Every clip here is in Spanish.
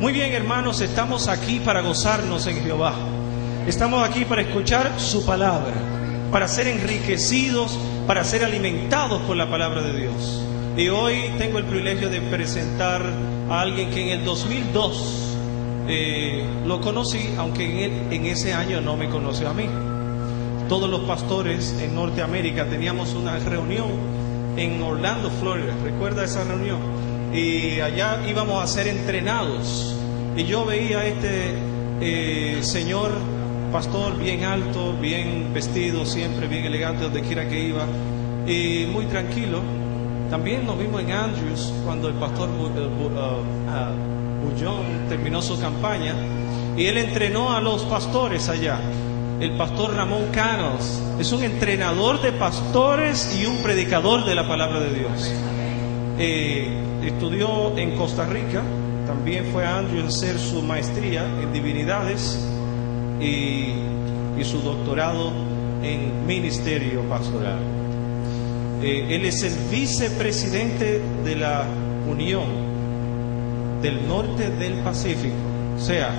Muy bien, hermanos, estamos aquí para gozarnos en Jehová. Estamos aquí para escuchar su palabra, para ser enriquecidos, para ser alimentados por la palabra de Dios. Y hoy tengo el privilegio de presentar a alguien que en el 2002 lo conocí, aunque en ese año no me conoció a mí. Todos los pastores en Norteamérica teníamos una reunión en Orlando, Florida. ¿Recuerda esa reunión? Y allá íbamos a ser entrenados. Y yo veía a este señor pastor bien alto, bien vestido, siempre bien elegante donde quiera que iba, y muy tranquilo. También nos vimos en Andrews cuando el pastor Bullón terminó su campaña y él entrenó a los pastores allá. El pastor Ramón Canos es un entrenador de pastores y un predicador de la palabra de Dios. Estudió en Costa Rica, también fue a Andrews a hacer su maestría en divinidades y su doctorado en ministerio pastoral. Él es el vicepresidente de la Unión del Norte del Pacífico. O sea,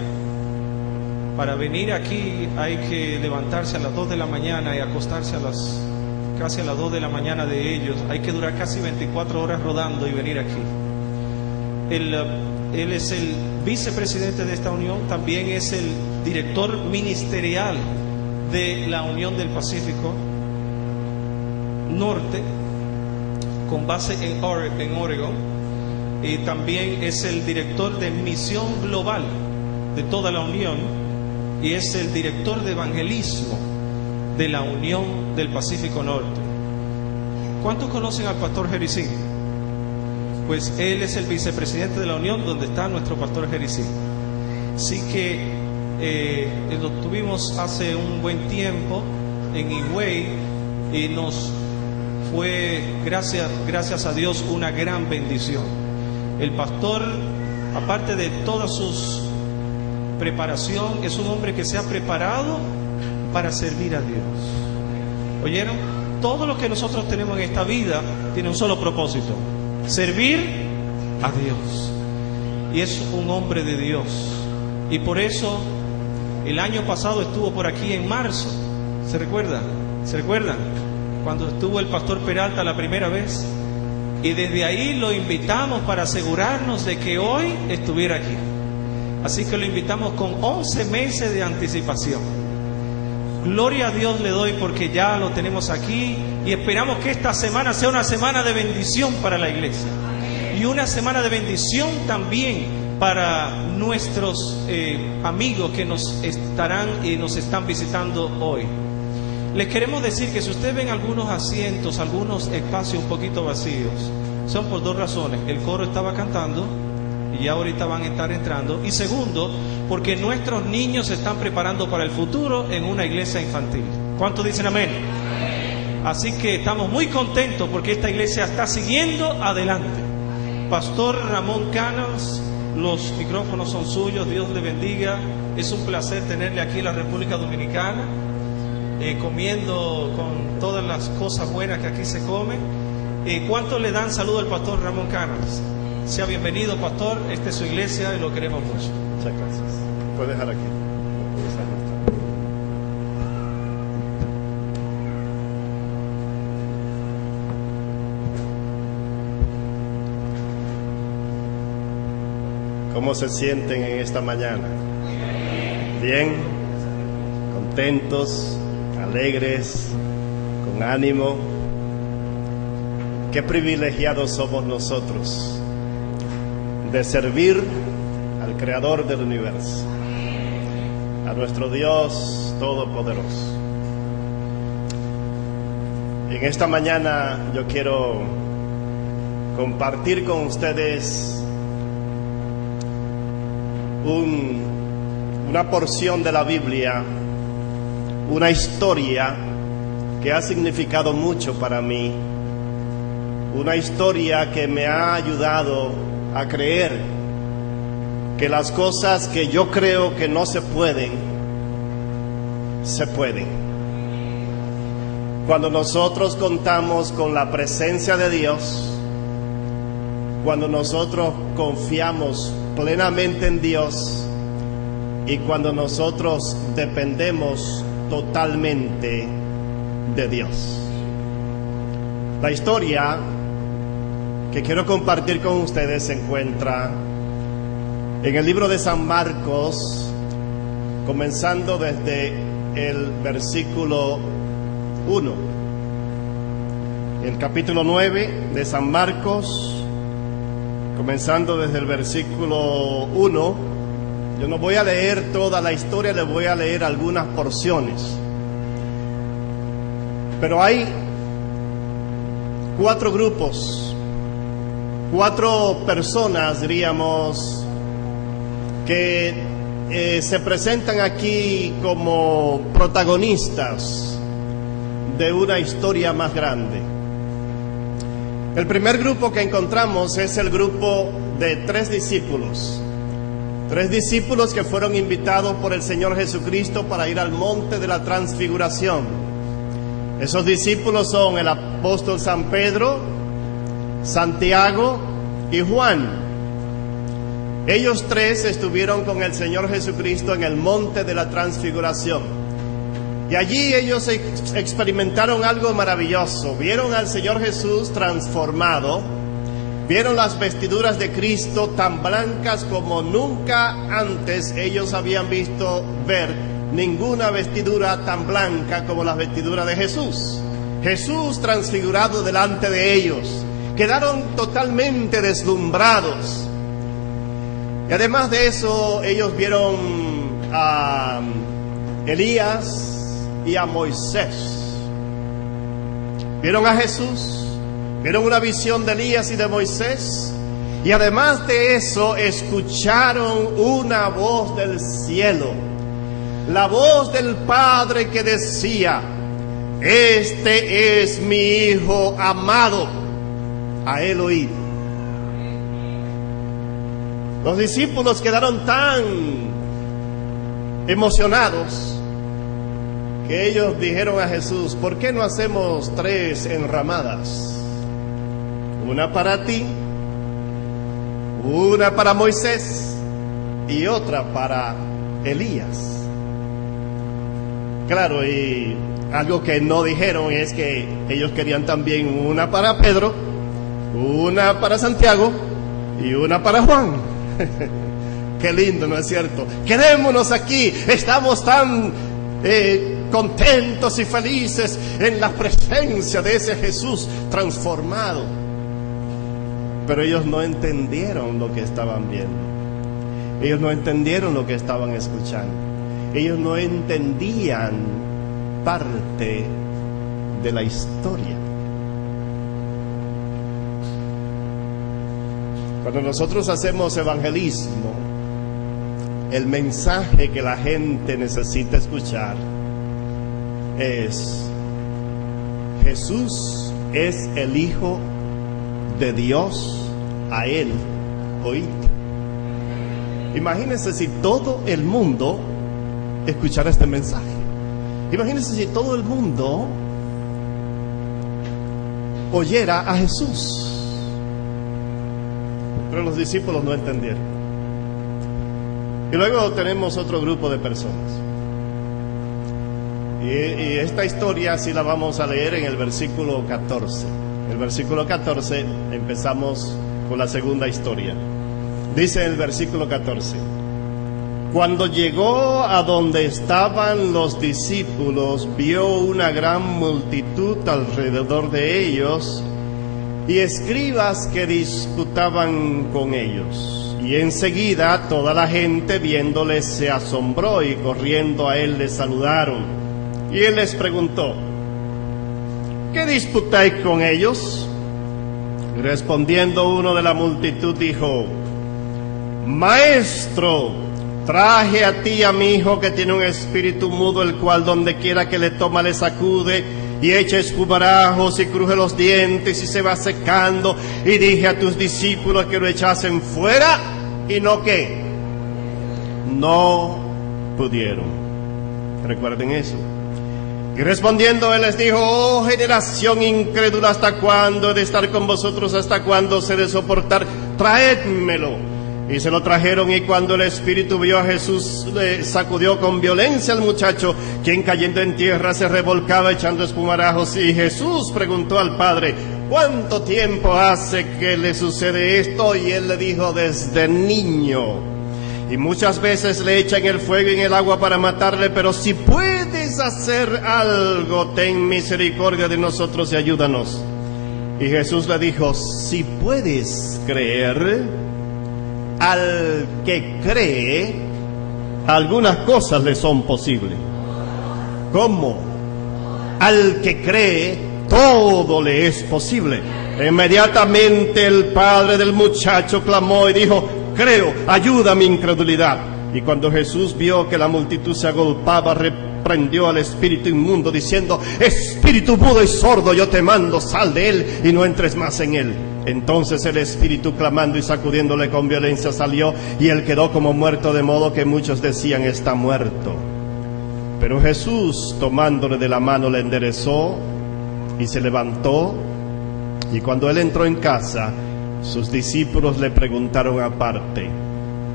para venir aquí hay que levantarse a las 2 de la mañana y acostarse casi a las 2 de la mañana de ellos. Hay que durar casi 24 horas rodando y venir aquí. Él es el vicepresidente de esta unión, también es el director ministerial de la Unión del Pacífico Norte, con base en Oregon, y también es el director de misión global de toda la Unión, y es el director de evangelismo de la Unión del Pacífico Norte. ¿Cuántos conocen al pastor Jericín? Pues él es el vicepresidente de la Unión, donde está nuestro pastor Jericín. Así que lo tuvimos hace un buen tiempo en Higüey y nos fue, gracias a Dios, una gran bendición. El pastor, aparte de toda su preparación, es un hombre que se ha preparado para servir a Dios. ¿Oyeron? Todo lo que nosotros tenemos en esta vida tiene un solo propósito: servir a Dios. Y es un hombre de Dios. Y por eso el año pasado estuvo por aquí en marzo. ¿Se recuerdan? ¿Se recuerdan? Cuando estuvo el pastor Peralta la primera vez. Y desde ahí lo invitamos para asegurarnos de que hoy estuviera aquí. Así que lo invitamos con 11 meses de anticipación. Gloria a Dios le doy porque ya lo tenemos aquí y esperamos que esta semana sea una semana de bendición para la iglesia y una semana de bendición también para nuestros amigos que nos están visitando hoy. Les queremos decir que si ustedes ven algunos asientos, algunos espacios un poquito vacíos, son por dos razones: el coro estaba cantando y ya ahorita van a estar entrando, y segundo, porque nuestros niños se están preparando para el futuro en una iglesia infantil. ¿Cuántos dicen amén? Así que estamos muy contentos porque esta iglesia está siguiendo adelante. Pastor Ramón Canos, los micrófonos son suyos. Dios le bendiga. Es un placer tenerle aquí en la República Dominicana, comiendo con todas las cosas buenas que aquí se comen. ¿Cuántos le dan saludo al pastor Ramón Canos? Sea bienvenido, pastor. Esta es su iglesia y lo queremos mucho. Muchas gracias. Puedes dejar aquí. ¿Cómo se sienten en esta mañana? ¿Bien? ¿Contentos? ¿Alegres? ¿Con ánimo? Qué privilegiados somos nosotros de servir al Creador del universo, a nuestro Dios Todopoderoso. En esta mañana yo quiero compartir con ustedes una porción de la Biblia, una historia que ha significado mucho para mí, una historia que me ha ayudado a creer que las cosas que yo creo que no se pueden, se pueden. Cuando nosotros contamos con la presencia de Dios, cuando nosotros confiamos plenamente en Dios y cuando nosotros dependemos totalmente de Dios. La historia que quiero compartir con ustedes se encuentra en el libro de San Marcos, comenzando desde el versículo 1. El capítulo 9 de San Marcos, comenzando desde el versículo 1. Yo no voy a leer toda la historia, le voy a leer algunas porciones. Pero hay 4 grupos, 4 personas, diríamos, que se presentan aquí como protagonistas de una historia más grande. El primer grupo que encontramos es el grupo de 3 discípulos. 3 discípulos que fueron invitados por el Señor Jesucristo para ir al monte de la transfiguración. Esos discípulos son el apóstol San Pedro, Santiago y Juan. Ellos 3 estuvieron con el Señor Jesucristo en el monte de la transfiguración. Y allí ellos experimentaron algo maravilloso. Vieron al Señor Jesús transformado. Vieron las vestiduras de Cristo tan blancas como nunca antes ellos habían visto ver ninguna vestidura tan blanca como las vestiduras de Jesús. Jesús transfigurado delante de ellos. Quedaron totalmente deslumbrados. Y además de eso, ellos vieron a Elías y a Moisés. Vieron a Jesús, vieron una visión de Elías y de Moisés, y además de eso escucharon una voz del cielo, la voz del Padre que decía: este es mi Hijo amado, a él oíd. Los discípulos quedaron tan emocionados que ellos dijeron a Jesús: ¿por qué no hacemos 3 enramadas? Una para ti, una para Moisés y otra para Elías. Claro, y algo que no dijeron es que ellos querían también una para Pedro, una para Santiago y una para Juan. Qué lindo, ¿no es cierto? Quedémonos aquí, estamos tan contentos y felices en la presencia de ese Jesús transformado. Pero ellos no entendieron lo que estaban viendo. Ellos no entendieron lo que estaban escuchando. Ellos no entendían parte de la historia. Cuando nosotros hacemos evangelismo, el mensaje que la gente necesita escuchar es: Jesús es el Hijo de Dios, a Él oíd. Imagínense si todo el mundo escuchara este mensaje. Imagínense si todo el mundo oyera a Jesús. Pero los discípulos no entendieron. Y luego tenemos otro grupo de personas. Y esta historia sí la vamos a leer en el versículo 14. El versículo 14 empezamos con la segunda historia. Dice el versículo 14: cuando llegó a donde estaban los discípulos, vio una gran multitud alrededor de ellos y escribas que disputaban con ellos. Y enseguida toda la gente viéndole se asombró y corriendo a él le saludaron. Y él les preguntó: ¿qué disputáis con ellos? Y respondiendo uno de la multitud dijo: Maestro, traje a ti a mi hijo que tiene un espíritu mudo, el cual donde quiera que le toma le sacude y echa espumarajos y cruje los dientes y se va secando. Y dije a tus discípulos que lo echasen fuera y no que no pudieron. Recuerden eso. Y respondiendo él les dijo: oh generación incrédula, ¿hasta cuándo he de estar con vosotros? ¿Hasta cuándo se de soportar? Traédmelo. Y se lo trajeron, y cuando el espíritu vio a Jesús, le sacudió con violencia al muchacho, quien cayendo en tierra se revolcaba echando espumarajos. Y Jesús preguntó al padre: ¿cuánto tiempo hace que le sucede esto? Y él le dijo: desde niño. Y muchas veces le echan el fuego y en el agua para matarle, pero si puedes hacer algo, ten misericordia de nosotros y ayúdanos. Y Jesús le dijo: si puedes creer, al que cree, algunas cosas le son posibles. ¿Cómo? Al que cree, todo le es posible. Inmediatamente el padre del muchacho clamó y dijo: creo, ayuda a mi incredulidad. Y cuando Jesús vio que la multitud se agolpaba, reprendió al espíritu inmundo, diciendo: espíritu mudo y sordo, yo te mando, sal de él y no entres más en él. Entonces el espíritu, clamando y sacudiéndole con violencia, salió, y él quedó como muerto, de modo que muchos decían: está muerto. Pero Jesús, tomándole de la mano, le enderezó y se levantó. Y cuando él entró en casa, sus discípulos le preguntaron aparte: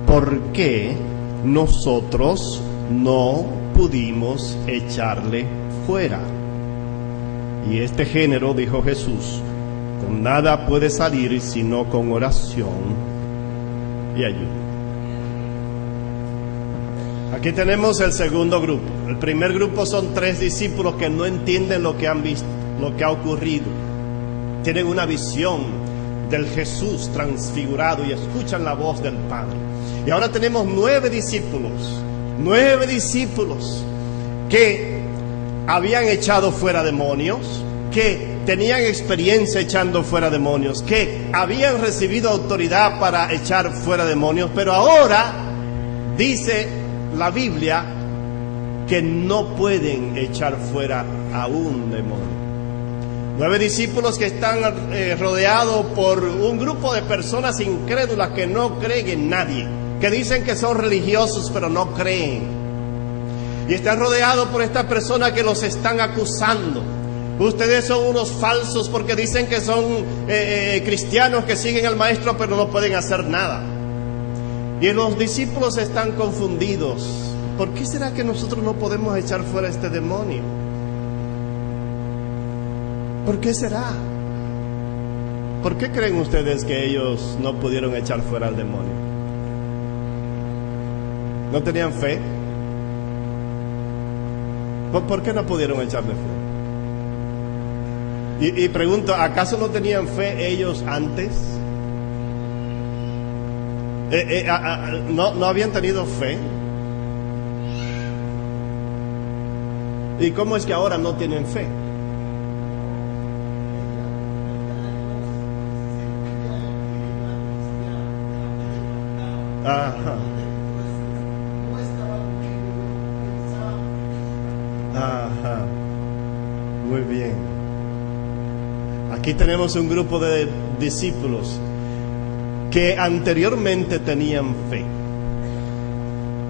¿por qué nosotros no pudimos echarle fuera? Y este género, dijo Jesús, con nada puede salir sino con oración y ayuda. Aquí tenemos el segundo grupo. El primer grupo son 3 discípulos que no entienden lo que han visto, lo que ha ocurrido. Tienen una visión del Jesús transfigurado y escuchan la voz del Padre. Y ahora tenemos 9 discípulos que habían echado fuera demonios, que tenían experiencia echando fuera demonios, que habían recibido autoridad para echar fuera demonios, pero ahora dice la Biblia que no pueden echar fuera a un demonio. 9 discípulos que están rodeados por un grupo de personas incrédulas que no creen en nadie, que dicen que son religiosos pero no creen. Y están rodeados por estas personas que los están acusando. Ustedes son unos falsos porque dicen que son cristianos que siguen al maestro pero no pueden hacer nada. Y los discípulos están confundidos. ¿Por qué será que nosotros no podemos echar fuera este demonio? ¿Por qué será? ¿Por qué creen ustedes que ellos no pudieron echar fuera al demonio? ¿No tenían fe? ¿Por qué no pudieron echarle fuera? Y pregunto, ¿acaso no tenían fe ellos antes? ¿No habían tenido fe? ¿Y cómo es que ahora no tienen fe? Ajá. Ajá. Muy bien. Aquí tenemos un grupo de discípulos que anteriormente tenían fe,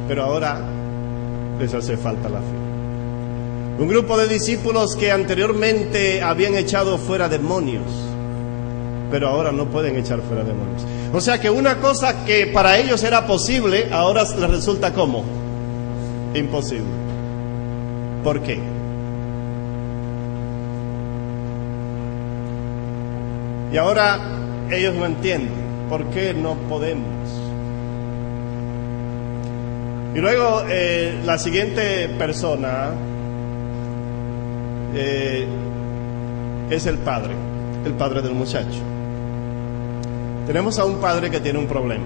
pero ahora les hace falta la fe. Un grupo de discípulos que anteriormente habían echado fuera demonios, pero ahora no pueden echar fuera demonios. O sea que una cosa que para ellos era posible, ahora les resulta como imposible. ¿Por qué? Y ahora ellos no entienden por qué no podemos. Y luego la siguiente persona es el padre del muchacho. Tenemos a un padre que tiene un problema,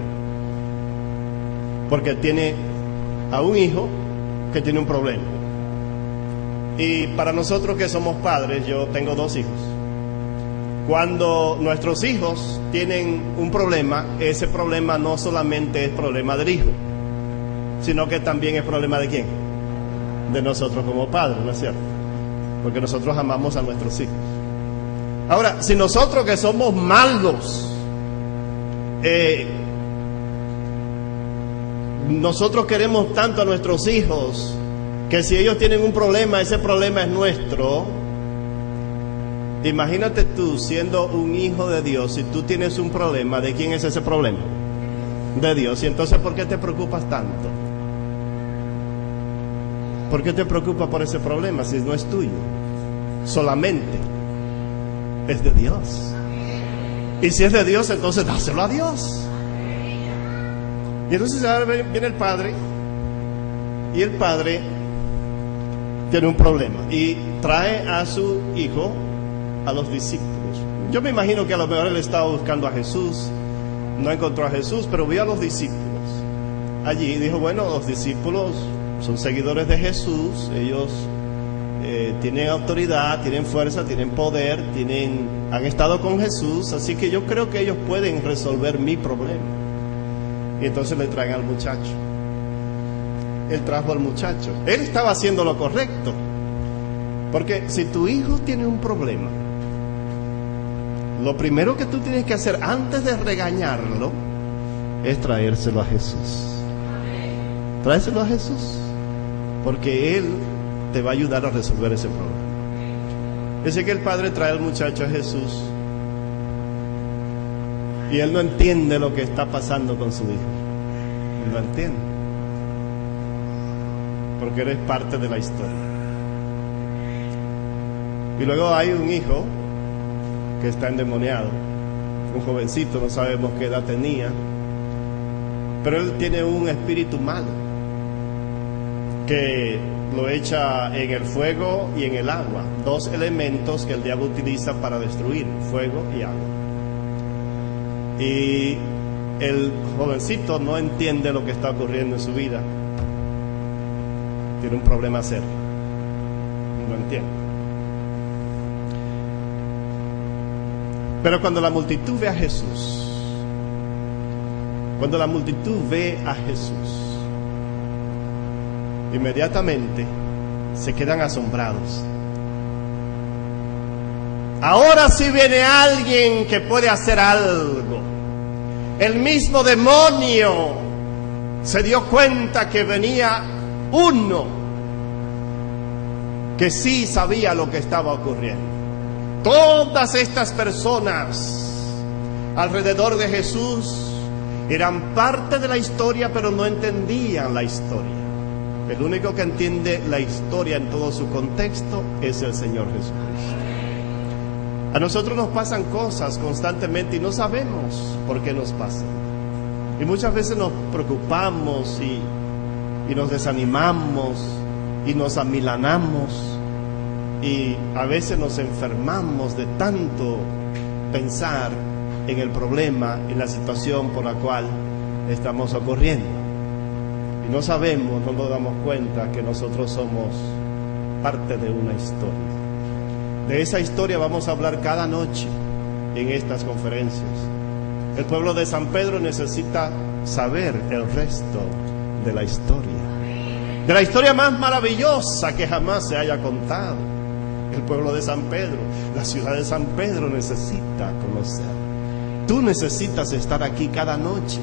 porque tiene a un hijo que tiene un problema. Y para nosotros que somos padres, yo tengo 2 hijos. Cuando nuestros hijos tienen un problema, ese problema no solamente es problema del hijo, sino que también es problema de ¿quién? De nosotros como padres, ¿no es cierto? Porque nosotros amamos a nuestros hijos. Ahora, si nosotros que somos malos, nosotros queremos tanto a nuestros hijos que si ellos tienen un problema, ese problema es nuestro. Imagínate tú siendo un hijo de Dios, si tú tienes un problema, ¿de quién es ese problema? De Dios. Y entonces, ¿por qué te preocupas tanto? ¿Por qué te preocupas por ese problema si no es tuyo? Solamente es de Dios. Y si es de Dios, entonces dáselo a Dios. Y entonces ahora viene el padre, y el padre tiene un problema y trae a su hijo a los discípulos. Yo me imagino que a lo mejor él estaba buscando a Jesús, no encontró a Jesús, pero vio a los discípulos allí y dijo, bueno, los discípulos son seguidores de Jesús, ellos tienen autoridad, tienen fuerza, tienen poder, han estado con Jesús, así que yo creo que ellos pueden resolver mi problema. Y entonces le traen al muchacho. Él trajo al muchacho. Él estaba haciendo lo correcto, porque si tu hijo tiene un problema, lo primero que tú tienes que hacer antes de regañarlo es traérselo a Jesús. Tráeselo a Jesús, porque Él te va a ayudar a resolver ese problema. Dice que el padre trae al muchacho a Jesús y él no entiende lo que está pasando con su hijo. No entiende, porque eres parte de la historia. Y luego hay un hijo que está endemoniado, un jovencito, no sabemos qué edad tenía, pero él tiene un espíritu malo que lo echa en el fuego y en el agua, dos elementos que el diablo utiliza para destruir, fuego y agua. Y el jovencito no entiende lo que está ocurriendo en su vida, tiene un problema serio, no entiende. Pero cuando la multitud ve a Jesús, inmediatamente se quedan asombrados. Ahora sí viene alguien que puede hacer algo. El mismo demonio se dio cuenta que venía uno que sí sabía lo que estaba ocurriendo. Todas estas personas alrededor de Jesús eran parte de la historia, pero no entendían la historia. El único que entiende la historia en todo su contexto es el Señor Jesucristo. A nosotros nos pasan cosas constantemente y no sabemos por qué nos pasan. Y muchas veces nos preocupamos y nos desanimamos y nos amilanamos y a veces nos enfermamos de tanto pensar en el problema, en la situación por la cual estamos ocurriendo. Y no sabemos, no nos damos cuenta que nosotros somos parte de una historia. De esa historia vamos a hablar cada noche en estas conferencias. El pueblo de San Pedro necesita saber el resto de la historia más maravillosa que jamás se haya contado. El pueblo de San Pedro, la ciudad de San Pedro necesita conocer. Tú necesitas estar aquí cada noche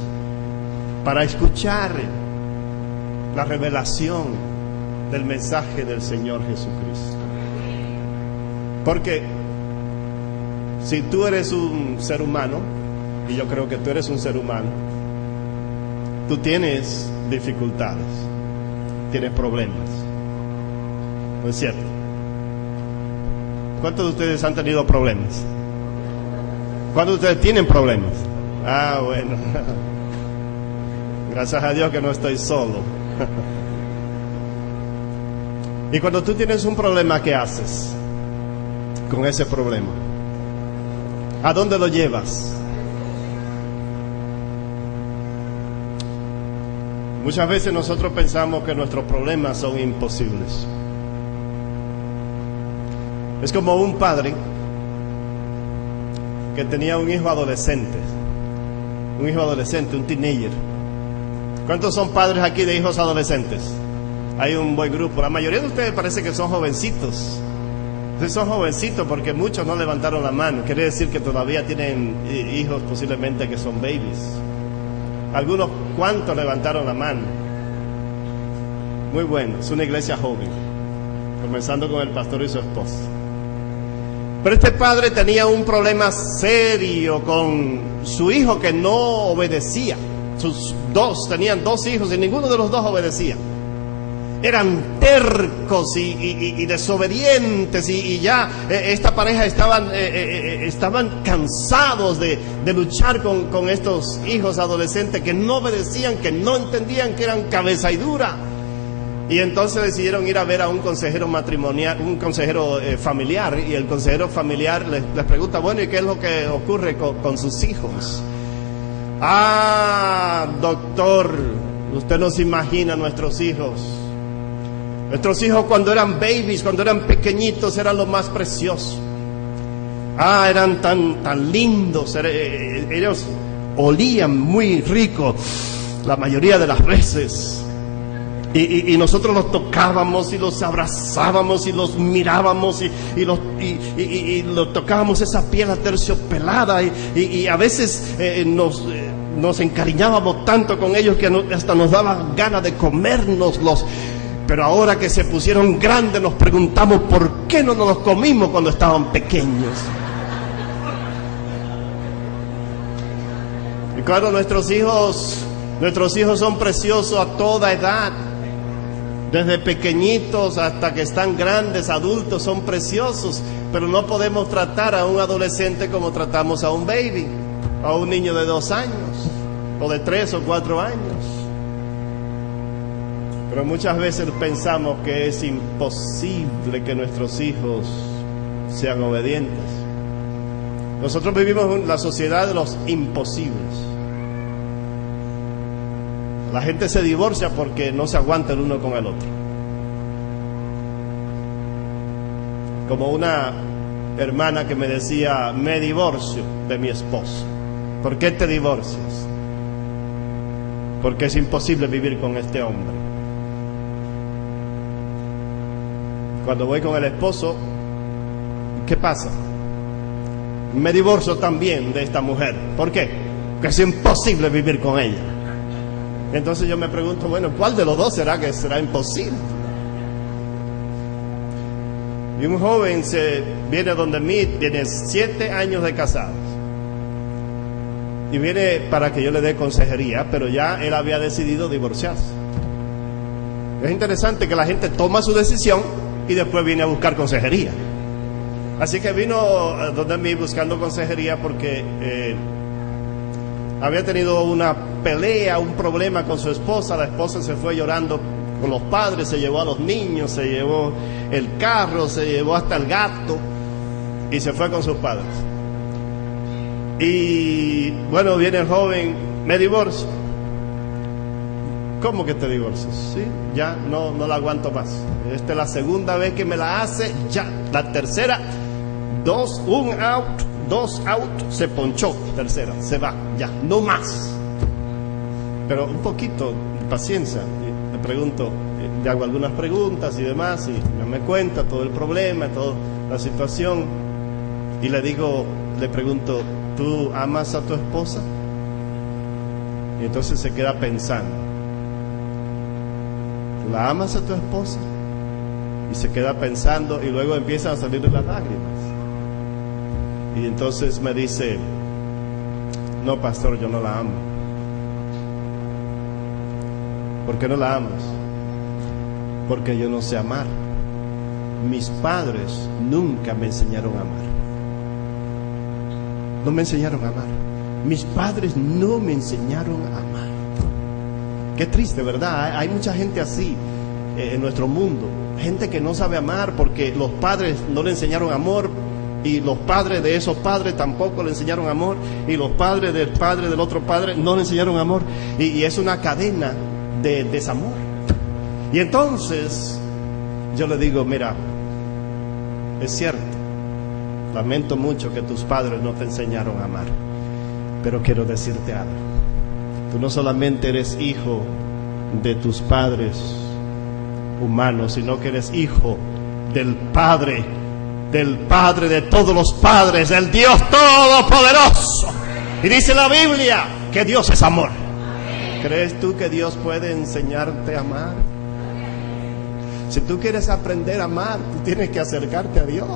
para escuchar la revelación del mensaje del Señor Jesucristo. Porque si tú eres un ser humano, y yo creo que tú eres un ser humano, tú tienes dificultades, tienes problemas, ¿no es cierto? ¿Cuántos de ustedes han tenido problemas? ¿Cuántos de ustedes tienen problemas? Ah, bueno. Gracias a Dios que no estoy solo. Y cuando tú tienes un problema, ¿qué haces con ese problema? ¿A dónde lo llevas? Muchas veces nosotros pensamos que nuestros problemas son imposibles. Es como un padre que tenía un hijo adolescente, un teenager. ¿Cuántos son padres aquí de hijos adolescentes? Hay un buen grupo. La mayoría de ustedes parece que son jovencitos. Ustedes son jovencitos porque muchos no levantaron la mano. Quiere decir que todavía tienen hijos posiblemente que son babies. Algunos cuantos levantaron la mano. muy bueno. Es una iglesia joven, comenzando con el pastor y su esposa. Pero este padre tenía un problema serio con su hijo que no obedecía. Tenían dos hijos y ninguno de los dos obedecía. Eran tercos y desobedientes y ya esta pareja estaban cansados de luchar con estos hijos adolescentes que no obedecían, que no entendían, que eran cabeza y dura. Y entonces decidieron ir a ver a un consejero matrimonial, un consejero familiar, y el consejero familiar les pregunta, bueno, ¿y qué es lo que ocurre con sus hijos? Ah, doctor, usted no se imagina nuestros hijos. Nuestros hijos cuando eran babies, cuando eran pequeñitos, eran lo más precioso. Ah, eran tan lindos, ellos olían muy rico la mayoría de las veces. Y nosotros los tocábamos y los abrazábamos y los mirábamos y los tocábamos esa piel aterciopelada y a veces nos encariñábamos tanto con ellos que hasta nos daba ganas de comérnoslos. Pero ahora que se pusieron grandes nos preguntamos por qué no nos los comimos cuando estaban pequeños. Y claro, nuestros hijos son preciosos a toda edad. Desde pequeñitos hasta que están grandes, adultos, son preciosos. Pero no podemos tratar a un adolescente como tratamos a un baby, a un niño de 2 años, o de 3 o 4 años. Pero muchas veces pensamos que es imposible que nuestros hijos sean obedientes. Nosotros vivimos en la sociedad de los imposibles. La gente se divorcia porque no se aguanta el uno con el otro. Como una hermana que me decía, me divorcio de mi esposo. ¿Por qué te divorcias? Porque es imposible vivir con este hombre. Cuando voy con el esposo, ¿qué pasa? Me divorcio también de esta mujer. ¿Por qué? Porque es imposible vivir con ella. Entonces yo me pregunto, bueno, ¿cuál de los dos será que será imposible? Y un joven viene donde mí, tiene 7 años de casados. Y viene para que yo le dé consejería, pero ya él había decidido divorciarse. Es interesante que la gente toma su decisión y después viene a buscar consejería. Así que vino donde mí buscando consejería porque había tenido una pelea, un problema con su esposa. La esposa se fue llorando con los padres, se llevó a los niños, se llevó el carro, se llevó hasta el gato y se fue con sus padres. Y bueno, viene el joven, me divorcio. ¿Cómo que te divorcias? Sí, ya no la aguanto más. Esta es la segunda vez que me la hace, ya. La tercera, 2 out, se ponchó. Tercera, se va, ya, no más. Pero un poquito de paciencia. Le pregunto, le hago algunas preguntas y demás, y me cuenta todo el problema, toda la situación. Y le pregunto, ¿tú amas a tu esposa? Y entonces se queda pensando. ¿La amas a tu esposa? Y se queda pensando y luego empiezan a salirle las lágrimas. Y entonces me dice, no, pastor, yo no la amo. ¿Por qué no la amas? Porque yo no sé amar. Mis padres nunca me enseñaron a amar. No me enseñaron a amar. Mis padres no me enseñaron a amar. Qué triste, ¿verdad? Hay mucha gente así en nuestro mundo. Gente que no sabe amar porque los padres no le enseñaron amor. Y los padres de esos padres tampoco le enseñaron amor. Y los padres del padre del otro padre no le enseñaron amor. Y es una cadena de desamor. Y entonces yo le digo, mira, es cierto, lamento mucho que tus padres no te enseñaron a amar. Pero quiero decirte algo. Tú no solamente eres hijo de tus padres humanos, sino que eres hijo del Padre de todos los padres, del Dios Todopoderoso. Y dice la Biblia que Dios es amor. ¿Crees tú que Dios puede enseñarte a amar? Si tú quieres aprender a amar, tú tienes que acercarte a Dios.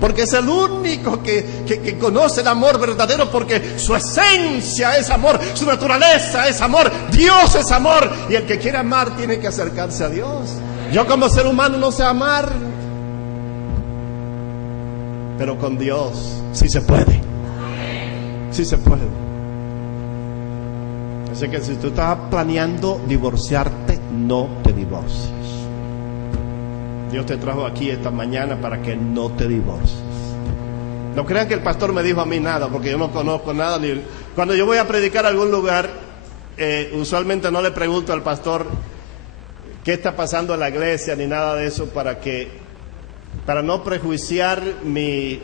Porque es el único que conoce el amor verdadero, porque su esencia es amor, su naturaleza es amor, Dios es amor. Y el que quiere amar tiene que acercarse a Dios. Yo como ser humano no sé amar, pero con Dios sí se puede. Sí se puede. Así que si tú estás planeando divorciarte, no te divorcies. Dios te trajo aquí esta mañana para que no te divorcies. No crean que el pastor me dijo a mí nada, porque yo no conozco nada. Cuando yo voy a predicar a algún lugar, usualmente no le pregunto al pastor qué está pasando en la iglesia ni nada de eso, para no prejuiciar mi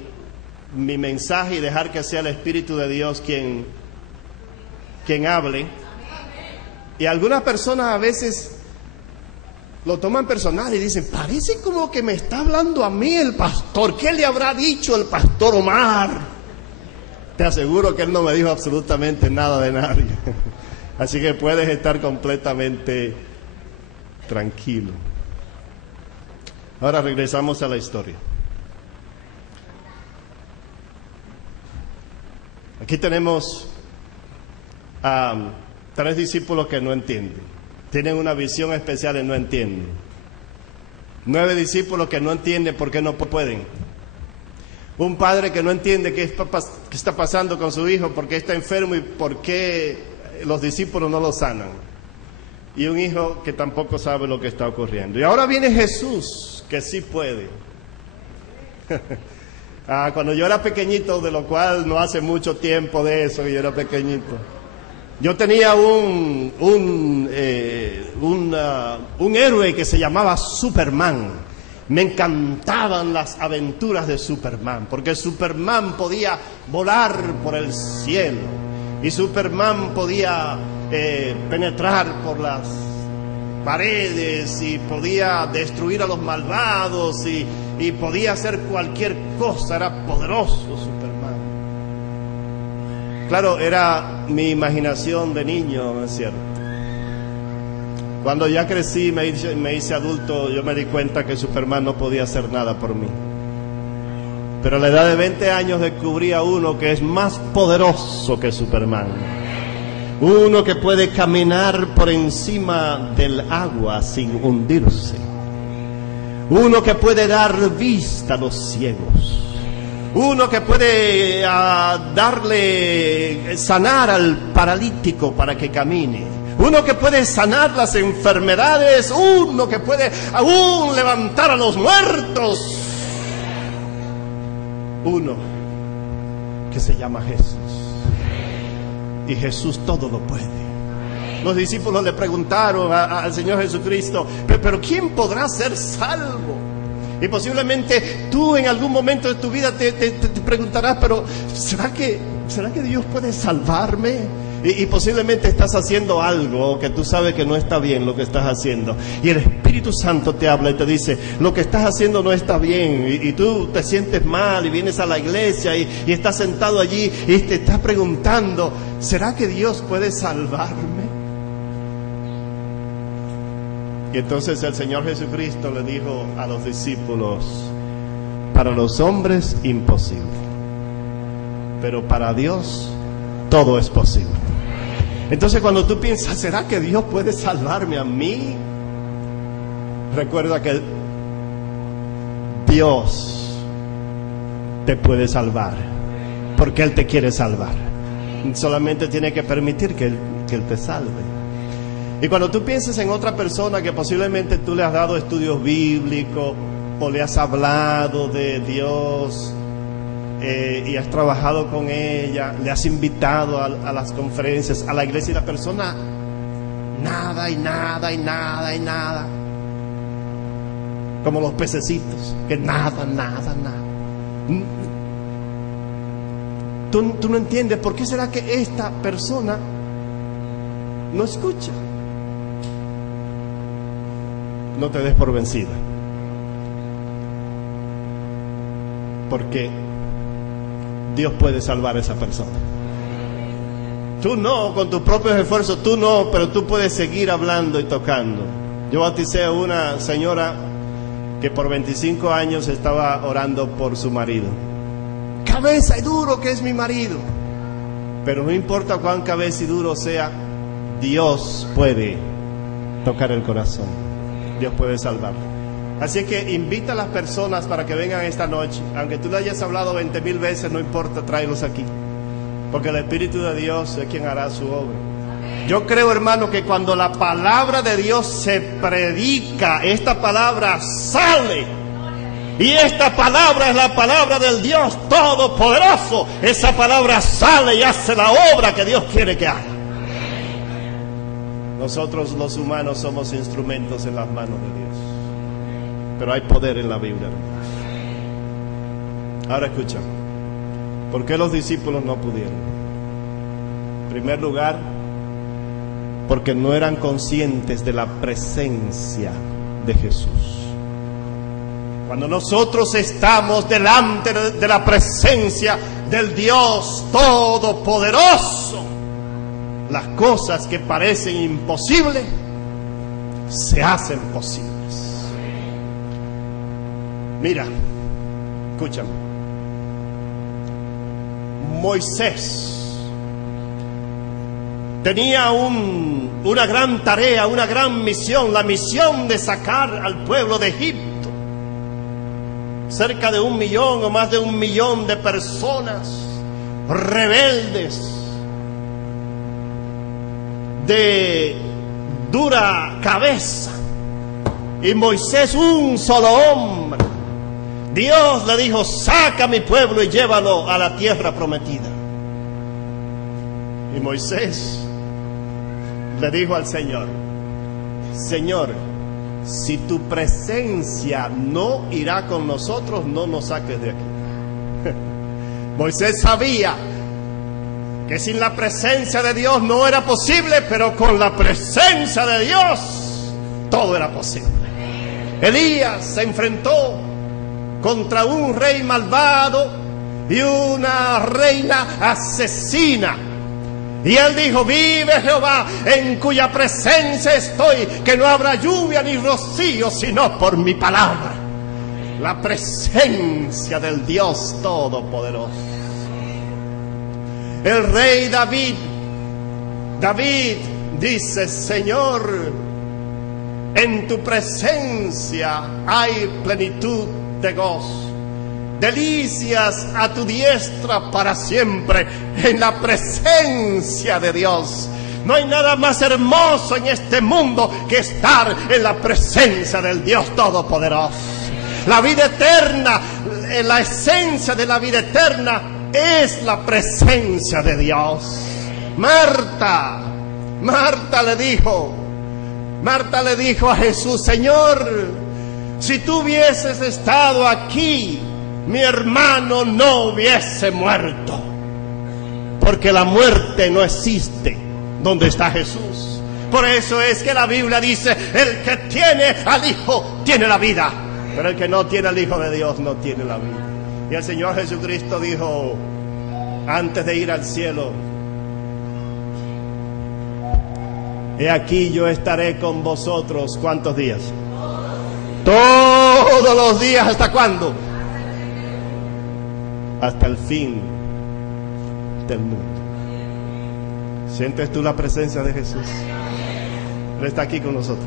mensaje y dejar que sea el Espíritu de Dios quien hable. Y algunas personas a veces lo toman personal y dicen, parece como que me está hablando a mí el pastor. ¿Qué le habrá dicho el pastor Omar? Te aseguro que él no me dijo absolutamente nada de nadie. Así que puedes estar completamente tranquilo. Ahora regresamos a la historia. Aquí tenemos a 3 discípulos que no entienden. Tienen una visión especial y no entienden. 9 discípulos que no entienden por qué no pueden. Un padre que no entiende qué está pasando con su hijo, por qué está enfermo y por qué los discípulos no lo sanan. Y un hijo que tampoco sabe lo que está ocurriendo. Y ahora viene Jesús, que sí puede. Cuando yo era pequeñito, de lo cual no hace mucho tiempo de eso, que yo era pequeñito, yo tenía un héroe que se llamaba Superman. Me encantaban las aventuras de Superman, porque Superman podía volar por el cielo y Superman podía penetrar por las paredes y podía destruir a los malvados y podía hacer cualquier cosa. Era poderoso Superman. Claro, era mi imaginación de niño, ¿no es cierto? Cuando ya crecí, me hice adulto, yo me di cuenta que Superman no podía hacer nada por mí. Pero a la edad de 20 años descubrí a uno que es más poderoso que Superman. Uno que puede caminar por encima del agua sin hundirse. Uno que puede dar vista a los ciegos. Uno que puede sanar al paralítico para que camine. Uno que puede sanar las enfermedades. Uno que puede aún levantar a los muertos. Uno que se llama Jesús. Y Jesús todo lo puede. Los discípulos le preguntaron al Señor Jesucristo, pero ¿quién podrá ser salvo? Y posiblemente tú en algún momento de tu vida te preguntarás, pero ¿será que Dios puede salvarme? Y posiblemente estás haciendo algo que tú sabes que no está bien lo que estás haciendo. Y el Espíritu Santo te habla y te dice, lo que estás haciendo no está bien. Y tú te sientes mal y vienes a la iglesia y estás sentado allí y te estás preguntando, ¿será que Dios puede salvarme? Y entonces el Señor Jesucristo le dijo a los discípulos, para los hombres imposible, pero para Dios todo es posible. Entonces cuando tú piensas, ¿será que Dios puede salvarme a mí? Recuerda que Dios te puede salvar, porque Él te quiere salvar. Solamente tiene que permitir que Él te salve. Y cuando tú piensas en otra persona que posiblemente tú le has dado estudios bíblicos o le has hablado de Dios y has trabajado con ella, le has invitado a las conferencias, a la iglesia, y la persona nada y nada y nada y nada, como los pececitos, que nada. Tú no entiendes por qué será que esta persona no escucha. No te des por vencida, porque Dios puede salvar a esa persona. Tú no, con tus propios esfuerzos, tú no, pero tú puedes seguir hablando y tocando. Yo bauticé a una señora que por 25 años estaba orando por su marido. Cabeza y duro que es mi marido. Pero no importa cuán cabeza y duro sea, Dios puede tocar el corazón. Dios puede salvar. Así que invita a las personas para que vengan esta noche. Aunque tú le hayas hablado 20,000 veces, no importa, tráelos aquí. Porque el Espíritu de Dios es quien hará su obra. Yo creo, hermano, que cuando la palabra de Dios se predica, esta palabra sale. Y esta palabra es la palabra del Dios Todopoderoso. Esa palabra sale y hace la obra que Dios quiere que haga. Nosotros los humanos somos instrumentos en las manos de Dios. Pero hay poder en la Biblia, hermanos. Ahora escucha. ¿Por qué los discípulos no pudieron? En primer lugar, porque no eran conscientes de la presencia de Jesús. Cuando nosotros estamos delante de la presencia del Dios Todopoderoso, las cosas que parecen imposibles se hacen posibles. Mira, escúchame. Moisés tenía una gran tarea, una gran misión, la misión de sacar al pueblo de Egipto. Cerca de 1 millón o más de 1 millón de personas rebeldes, de dura cabeza. Y Moisés, un solo hombre. Dios le dijo: saca a mi pueblo y llévalo a la tierra prometida. Y Moisés le dijo al Señor: Señor, si tu presencia no irá con nosotros, no nos saques de aquí. Moisés sabía que sin la presencia de Dios no era posible, pero con la presencia de Dios todo era posible. Elías se enfrentó contra un rey malvado y una reina asesina. Y él dijo: vive Jehová, en cuya presencia estoy, que no habrá lluvia ni rocío, sino por mi palabra. La presencia del Dios Todopoderoso. El rey David dice: Señor, en tu presencia hay plenitud de gozo, delicias a tu diestra para siempre. En la presencia de Dios no hay nada más hermoso en este mundo que estar en la presencia del Dios Todopoderoso. La vida eterna, la esencia de la vida eterna es la presencia de Dios. Marta le dijo a Jesús: Señor, si tú hubieses estado aquí, mi hermano no hubiese muerto. Porque la muerte no existe donde está Jesús. Por eso es que la Biblia dice: el que tiene al Hijo tiene la vida, pero el que no tiene al Hijo de Dios no tiene la vida. Y el Señor Jesucristo dijo, antes de ir al cielo: he aquí yo estaré con vosotros, ¿cuántos días? Todos los días. ¿Hasta cuándo? Hasta el fin del mundo. ¿Sientes tú la presencia de Jesús? Él está aquí con nosotros.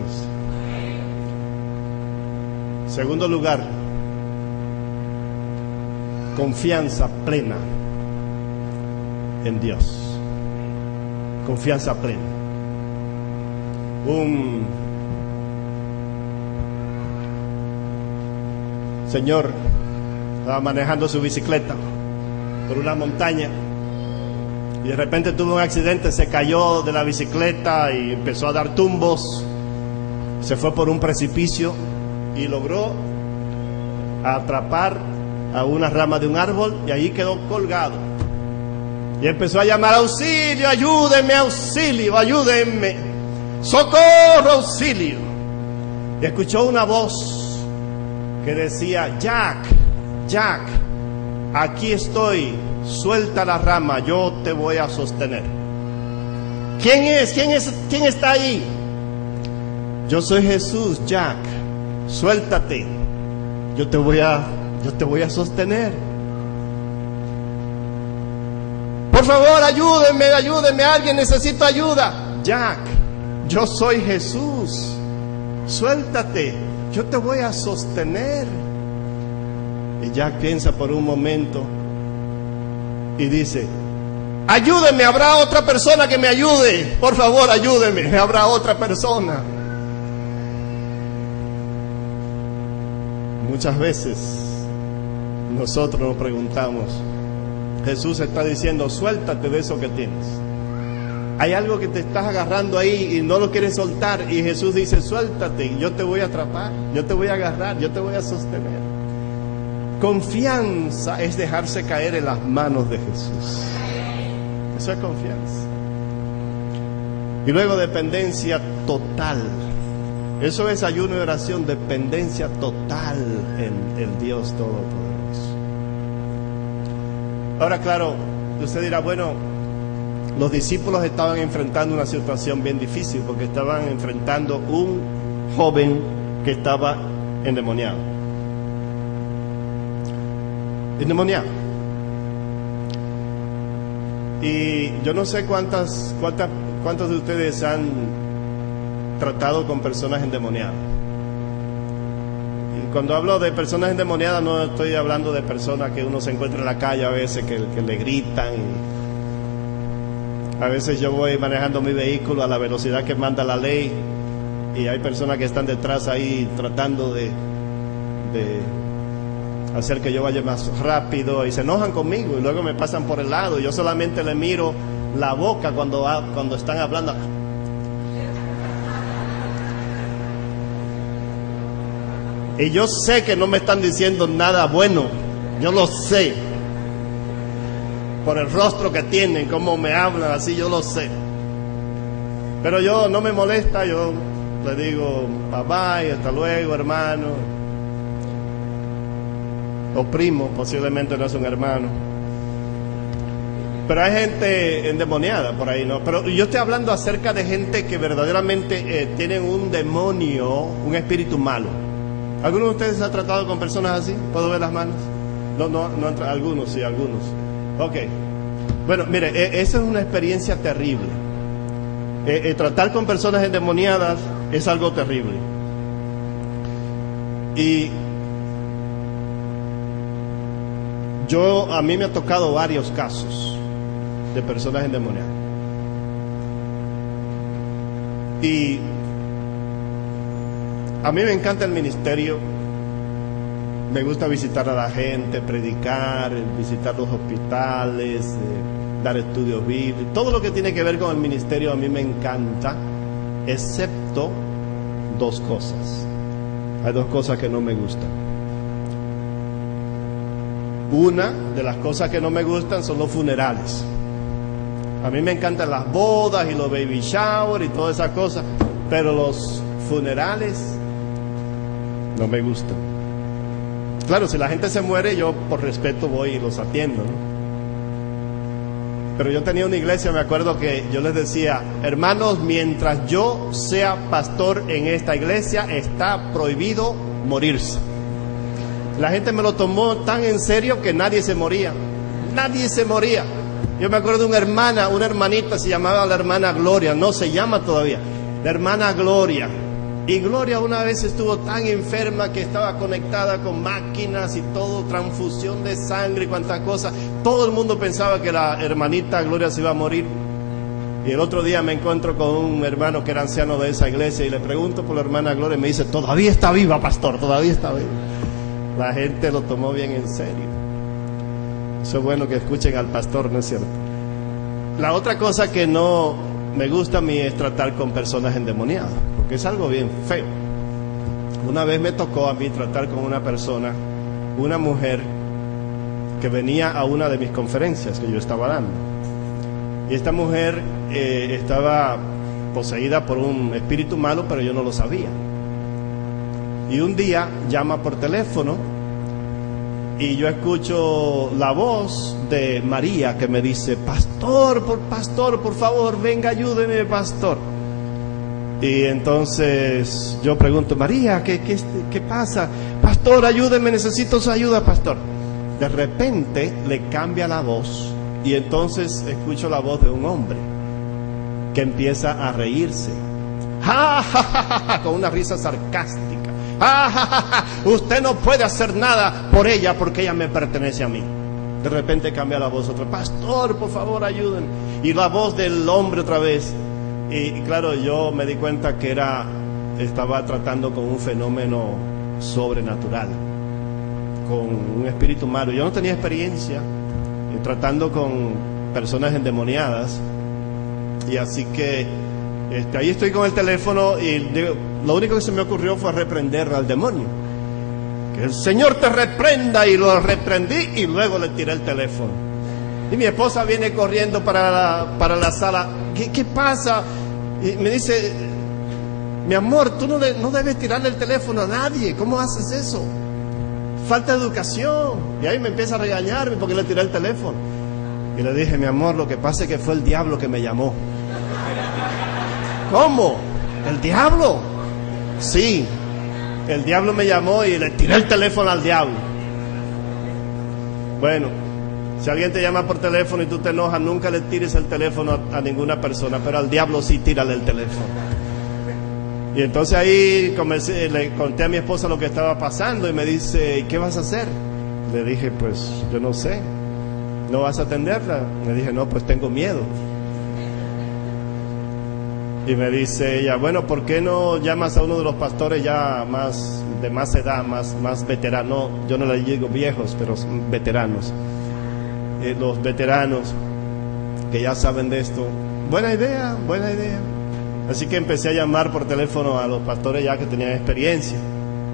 Segundo lugar, confianza plena en Dios. Confianza plena. Un señor estaba manejando su bicicleta por una montaña y de repente tuvo un accidente, se cayó de la bicicleta y empezó a dar tumbos, se fue por un precipicio y logró atrapar a una rama de un árbol y ahí quedó colgado. Y empezó a llamar: auxilio, ayúdenme, auxilio, ayúdenme, socorro, auxilio. Y escuchó una voz que decía: Jack, aquí estoy, suelta la rama, yo te voy a sostener. ¿Quién está ahí? yo soy Jesús, Jack, suéltate, yo te voy a sostener. Por favor, ayúdenme, alguien necesita ayuda. Jack, yo soy Jesús, suéltate, yo te voy a sostener. Y Jack piensa por un momento y dice: ayúdenme, habrá otra persona que me ayude, por favor, ayúdenme, habrá otra persona. Muchas veces nosotros nos preguntamos, Jesús está diciendo: suéltate de eso que tienes. Hay algo que te estás agarrando ahí y no lo quieres soltar, y Jesús dice: suéltate, yo te voy a atrapar, yo te voy a agarrar, yo te voy a sostener. Confianza es dejarse caer en las manos de Jesús. Eso es confianza. Y luego dependencia total. Eso es ayuno y oración, dependencia total en el Dios Todopoderoso. Ahora, claro, usted dirá: bueno, los discípulos estaban enfrentando una situación bien difícil, porque estaban enfrentando un joven que estaba endemoniado. Y yo no sé cuántos de ustedes han tratado con personas endemoniadas. Y cuando hablo de personas endemoniadas, no estoy hablando de personas que uno se encuentra en la calle a veces, que le gritan. A veces yo voy manejando mi vehículo a la velocidad que manda la ley, y hay personas que están detrás ahí tratando de hacer que yo vaya más rápido, y se enojan conmigo y luego me pasan por el lado. Yo solamente le miro la boca cuando están hablando. Y yo sé que no me están diciendo nada bueno, yo lo sé. Por el rostro que tienen, cómo me hablan, así yo lo sé. Pero yo no me molesta, yo le digo: bye, hasta luego, hermano. O primo, posiblemente no es un hermano. Pero hay gente endemoniada por ahí, ¿no? Pero yo estoy hablando acerca de gente que verdaderamente tienen un demonio, un espíritu malo. ¿Alguno de ustedes ha tratado con personas así? ¿Puedo ver las manos? No, algunos, sí, algunos. Ok. Bueno, mire, esa es una experiencia terrible. Tratar con personas endemoniadas es algo terrible. Y a mí me ha tocado varios casos de personas endemoniadas. Y a mí me encanta el ministerio. Me gusta visitar a la gente, predicar, visitar los hospitales, dar estudios bíblicos. Todo lo que tiene que ver con el ministerio a mí me encanta, excepto dos cosas. Hay dos cosas que no me gustan. Una de las cosas que no me gustan son los funerales. A mí me encantan las bodas y los baby shower y todas esas cosas, pero los funerales no me gustan. Claro, si la gente se muere, yo por respeto voy y los atiendo, ¿no? Pero yo tenía una iglesia, me acuerdo que yo les decía: hermanos, mientras yo sea pastor en esta iglesia, está prohibido morirse. La gente me lo tomó tan en serio que nadie se moría. Nadie se moría. Yo me acuerdo de una hermanita, se llamaba la hermana Gloria, no se llama todavía, la hermana Gloria. Y Gloria una vez estuvo tan enferma que estaba conectada con máquinas y todo, transfusión de sangre y cuantas cosas. Todo el mundo pensaba que la hermanita Gloria se iba a morir. Y el otro día me encuentro con un hermano que era anciano de esa iglesia y le pregunto por la hermana Gloria y me dice: todavía está viva, pastor, todavía está viva. La gente lo tomó bien en serio. Eso es bueno que escuchen al pastor, ¿no es cierto? La otra cosa que no me gusta a mí es tratar con personas endemoniadas, porque es algo bien feo. Una vez me tocó a mí tratar con una persona, una mujer que venía a una de mis conferencias que yo estaba dando. Y esta mujer estaba poseída por un espíritu malo, pero yo no lo sabía. Y un día llama por teléfono y yo escucho la voz de María que me dice: pastor, por favor, venga, ayúdeme, pastor. Y entonces yo pregunto, María, ¿qué pasa? Pastor, ayúdeme, necesito su ayuda, pastor. De repente le cambia la voz y entonces escucho la voz de un hombre que empieza a reírse. ¡Ja, ja, ja, ja, ja! Con una risa sarcástica. ¡Ja, ja, ja, ja! Usted no puede hacer nada por ella porque ella me pertenece a mí. De repente cambia la voz otra. Pastor, por favor, ayúdenme. Y la voz del hombre otra vez. Y claro, yo me di cuenta que estaba tratando con un fenómeno sobrenatural, con un espíritu malo. Yo no tenía experiencia tratando con personas endemoniadas. Y así que ahí estoy con el teléfono y lo único que se me ocurrió fue reprender al demonio. Que el Señor te reprenda, y lo reprendí y luego le tiré el teléfono. Y mi esposa viene corriendo para la sala. ¿Qué pasa? Y me dice, mi amor, tú no debes tirarle el teléfono a nadie. ¿Cómo haces eso? Falta de educación. Y ahí me empieza a regañarme porque le tiré el teléfono. Y le dije, mi amor, lo que pasa es que fue el diablo que me llamó. ¿Cómo? ¿El diablo? Sí, el diablo me llamó y le tiré el teléfono al diablo. Bueno, si alguien te llama por teléfono y tú te enojas, nunca le tires el teléfono a ninguna persona, pero al diablo sí tírale el teléfono. Y entonces ahí le conté a mi esposa lo que estaba pasando y me dice, ¿y qué vas a hacer? Le dije, pues yo no sé. ¿No vas a atenderla? Le dije, no, pues tengo miedo. Y me dice ella, bueno, ¿por qué no llamas a uno de los pastores ya de más edad, más veteranos? Yo no les digo viejos, pero veteranos. Los veteranos que ya saben de esto. Buena idea, buena idea. Así que empecé a llamar por teléfono a los pastores ya que tenían experiencia.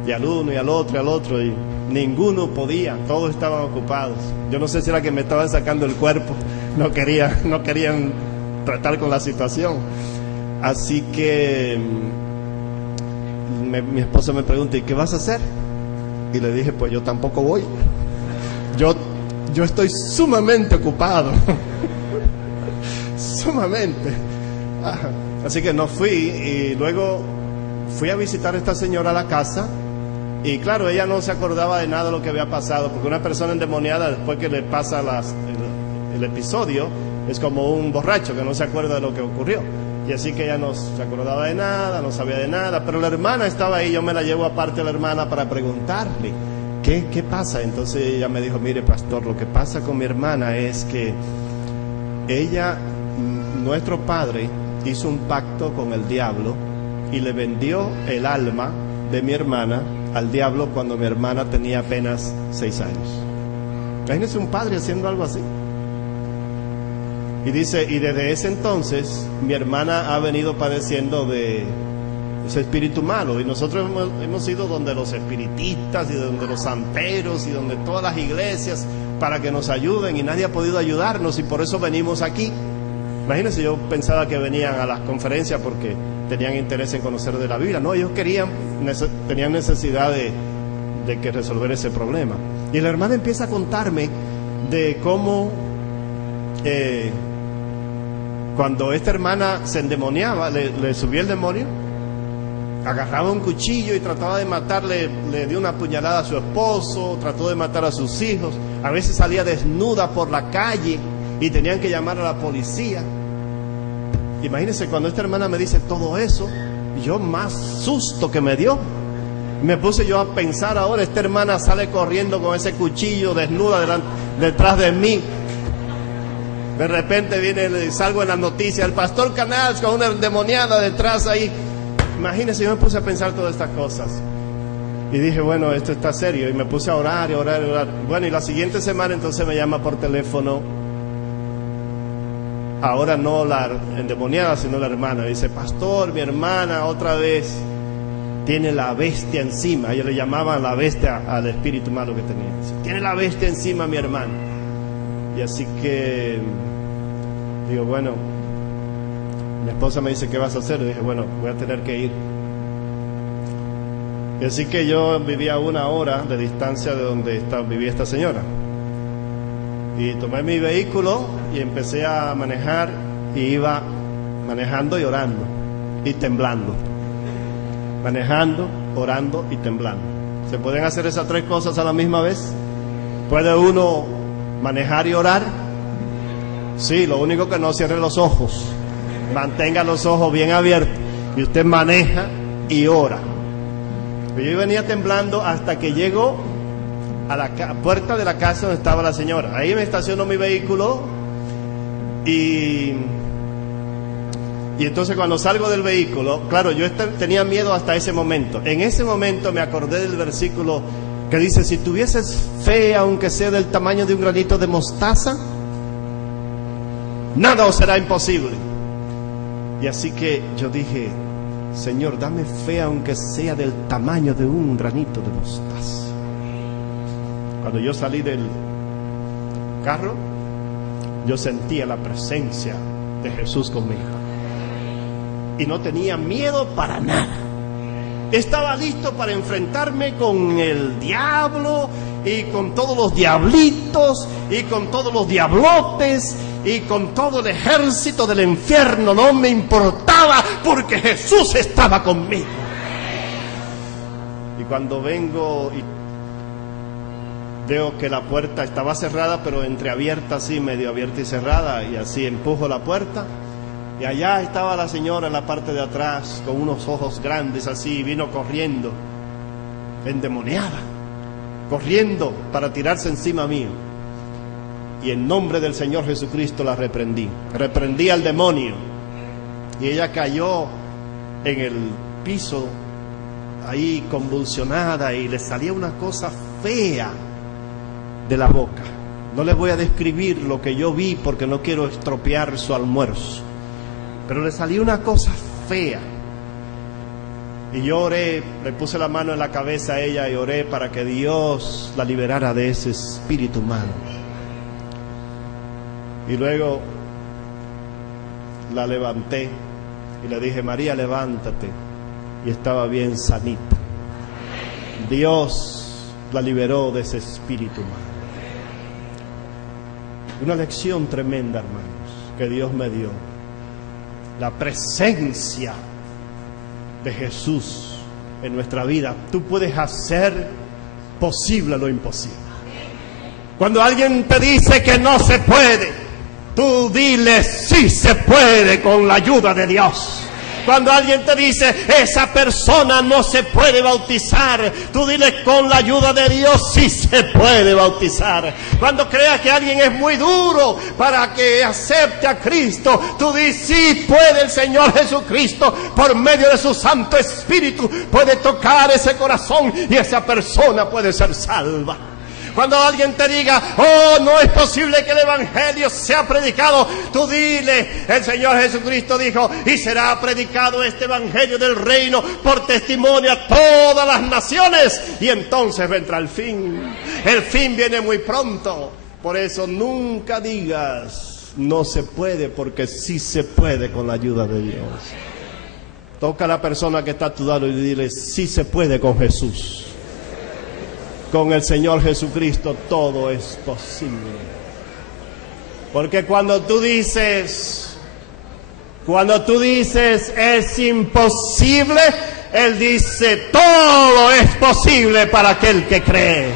Y al uno y al otro, y ninguno podía, todos estaban ocupados. Yo no sé si era que me estaban sacando el cuerpo, no querían tratar con la situación. Así que mi esposa me pregunta, ¿y qué vas a hacer? Y le dije, pues yo tampoco voy. Yo estoy sumamente ocupado. Sumamente. Así que no fui, y luego fui a visitar a esta señora a la casa. Y claro, ella no se acordaba de nada de lo que había pasado, porque una persona endemoniada, después que le pasa el episodio, es como un borracho que no se acuerda de lo que ocurrió. Y así que ella no se acordaba de nada, no sabía de nada, pero la hermana estaba ahí. Yo me la llevo aparte a la hermana para preguntarle, ¿qué pasa? Entonces ella me dijo, mire pastor, lo que pasa con mi hermana es que nuestro padre hizo un pacto con el diablo y le vendió el alma de mi hermana al diablo cuando mi hermana tenía apenas 6 años. Imagínense un padre haciendo algo así. Y dice, y desde ese entonces mi hermana ha venido padeciendo de ese espíritu malo. Y nosotros hemos ido donde los espiritistas y donde los santeros y donde todas las iglesias para que nos ayuden, y nadie ha podido ayudarnos, y por eso venimos aquí. Imagínense, yo pensaba que venían a las conferencias porque tenían interés en conocer de la Biblia. No, ellos tenían necesidad de que resolver ese problema. Y la hermana empieza a contarme de cómo cuando esta hermana se endemoniaba, le subía el demonio, agarraba un cuchillo y trataba de matarle, le dio una puñalada a su esposo, trató de matar a sus hijos, a veces salía desnuda por la calle y tenían que llamar a la policía. Imagínense, cuando esta hermana me dice todo eso, yo más susto que me dio. Me puse yo a pensar, ahora esta hermana sale corriendo con ese cuchillo desnuda detrás de mí. De repente salgo en las noticias, el pastor Canals con una endemoniada detrás ahí. Imagínense, yo me puse a pensar todas estas cosas. Y dije, bueno, esto está serio. Y me puse a orar y orar y orar. Bueno, y la siguiente semana entonces me llama por teléfono. Ahora no la endemoniada, sino la hermana. Dice, pastor, mi hermana otra vez tiene la bestia encima. Ellos le llamaban la bestia al espíritu malo que tenía. Dice, tiene la bestia encima mi hermana. Y así que digo, bueno, mi esposa me dice, ¿qué vas a hacer? Le dije, bueno, voy a tener que ir. Y así que yo vivía a 1 hora de distancia de donde vivía esta señora. Y tomé mi vehículo y empecé a manejar, y iba manejando y orando. y temblando. Manejando, orando y temblando. ¿Se pueden hacer esas tres cosas a la misma vez? ¿Puede uno manejar y orar? Sí, lo único que no cierre los ojos. Mantenga los ojos bien abiertos y usted maneja y ora. Yo venía temblando hasta que llego a la puerta de la casa donde estaba la señora. Ahí me estacionó mi vehículo y entonces cuando salgo del vehículo, claro, yo tenía miedo hasta ese momento. En ese momento me acordé del versículo que dice: si tuvieses fe, aunque sea del tamaño de un granito de mostaza, nada os será imposible. Y así que yo dije: Señor, dame fe aunque sea del tamaño de un granito de mostaza. Cuando yo salí del carro, yo sentía la presencia de Jesús conmigo. Y no tenía miedo para nada. Estaba listo para enfrentarme con el diablo y con todos los diablitos y con todos los diablotes y con todo el ejército del infierno. No me importaba porque Jesús estaba conmigo. Y cuando vengo y veo que la puerta estaba cerrada, pero entreabierta así, medio abierta y cerrada, y así empujo la puerta. Y allá estaba la señora en la parte de atrás, con unos ojos grandes así, y vino corriendo, endemoniada, corriendo para tirarse encima mío. Y en nombre del Señor Jesucristo la reprendí. Reprendí al demonio. Y ella cayó en el piso, ahí convulsionada, y le salía una cosa fea de la boca. No les voy a describir lo que yo vi porque no quiero estropear su almuerzo. Pero le salió una cosa fea. Y yo oré, le puse la mano en la cabeza a ella y oré para que Dios la liberara de ese espíritu malo. Y luego la levanté y le dije: María, levántate. Y estaba bien sanita. Dios la liberó de ese espíritu malo. Una lección tremenda, hermanos, que Dios me dio. La presencia de Jesús en nuestra vida. Tú puedes hacer posible lo imposible. Cuando alguien te dice que no se puede, tú dile: sí se puede con la ayuda de Dios. Cuando alguien te dice: esa persona no se puede bautizar, tú dile: con la ayuda de Dios sí se puede bautizar. Cuando creas que alguien es muy duro para que acepte a Cristo, tú dices: sí puede el Señor Jesucristo, por medio de su Santo Espíritu, puede tocar ese corazón y esa persona puede ser salva. Cuando alguien te diga: oh, no es posible que el Evangelio sea predicado, tú dile: el Señor Jesucristo dijo: y será predicado este Evangelio del reino por testimonio a todas las naciones, y entonces vendrá el fin. El fin viene muy pronto. Por eso nunca digas no se puede, porque sí se puede con la ayuda de Dios. Toca a la persona que está a tu lado y dile: sí se puede con Jesús. Con el Señor Jesucristo todo es posible. Porque cuando tú dices es imposible, Él dice: todo es posible para aquel que cree.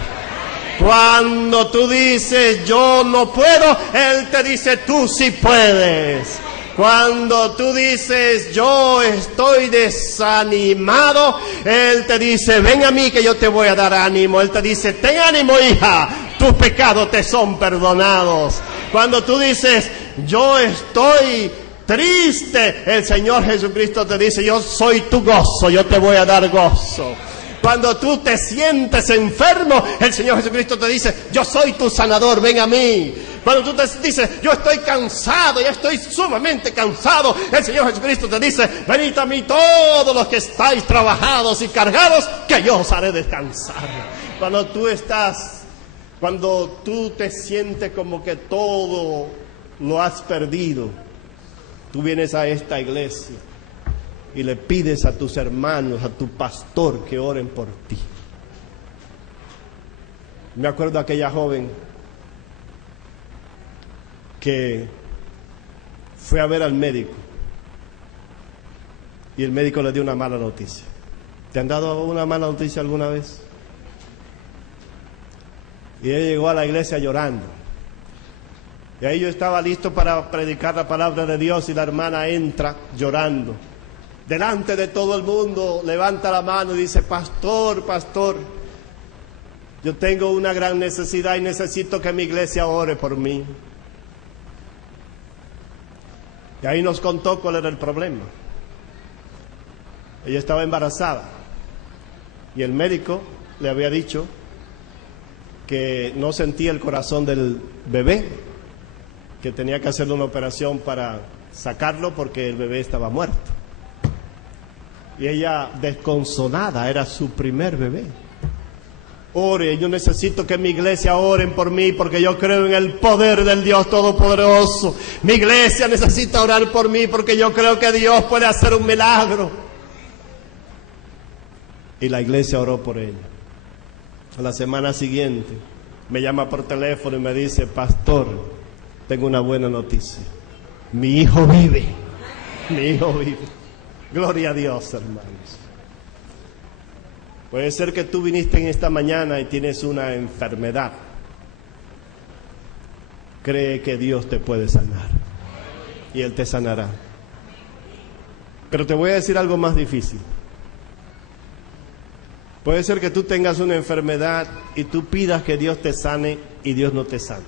Cuando tú dices yo no puedo, Él te dice: tú sí puedes. Cuando tú dices yo estoy desanimado, Él te dice: ven a mí que yo te voy a dar ánimo. Él te dice: ten ánimo, hija, tus pecados te son perdonados. Cuando tú dices yo estoy triste, el Señor Jesucristo te dice: yo soy tu gozo, yo te voy a dar gozo. Cuando tú te sientes enfermo, el Señor Jesucristo te dice: yo soy tu sanador, ven a mí. Cuando tú te dices: yo estoy cansado, ya estoy sumamente cansado, el Señor Jesucristo te dice: venid a mí todos los que estáis trabajados y cargados, que yo os haré descansar. Cuando tú te sientes como que todo lo has perdido, tú vienes a esta iglesia y le pides a tus hermanos, a tu pastor, que oren por ti. Me acuerdo de aquella joven que fue a ver al médico y el médico le dio una mala noticia. ¿Te han dado una mala noticia alguna vez? Y ella llegó a la iglesia llorando. Y ahí yo estaba listo para predicar la palabra de Dios y la hermana entra llorando. Delante de todo el mundo levanta la mano y dice: pastor, pastor, yo tengo una gran necesidad y necesito que mi iglesia ore por mí. Y ahí nos contó cuál era el problema. Ella estaba embarazada y el médico le había dicho que no sentía el corazón del bebé, que tenía que hacerle una operación para sacarlo porque el bebé estaba muerto. Y ella, desconsolada, era su primer bebé. Ore, yo necesito que mi iglesia oren por mí porque yo creo en el poder del Dios Todopoderoso. Mi iglesia necesita orar por mí porque yo creo que Dios puede hacer un milagro. Y la iglesia oró por ella. A la semana siguiente me llama por teléfono y me dice: pastor, tengo una buena noticia. Mi hijo vive. Mi hijo vive. Gloria a Dios, hermanos. Puede ser que tú viniste en esta mañana y tienes una enfermedad. Cree que Dios te puede sanar y Él te sanará. Pero te voy a decir algo más difícil. Puede ser que tú tengas una enfermedad y tú pidas que Dios te sane y Dios no te sana.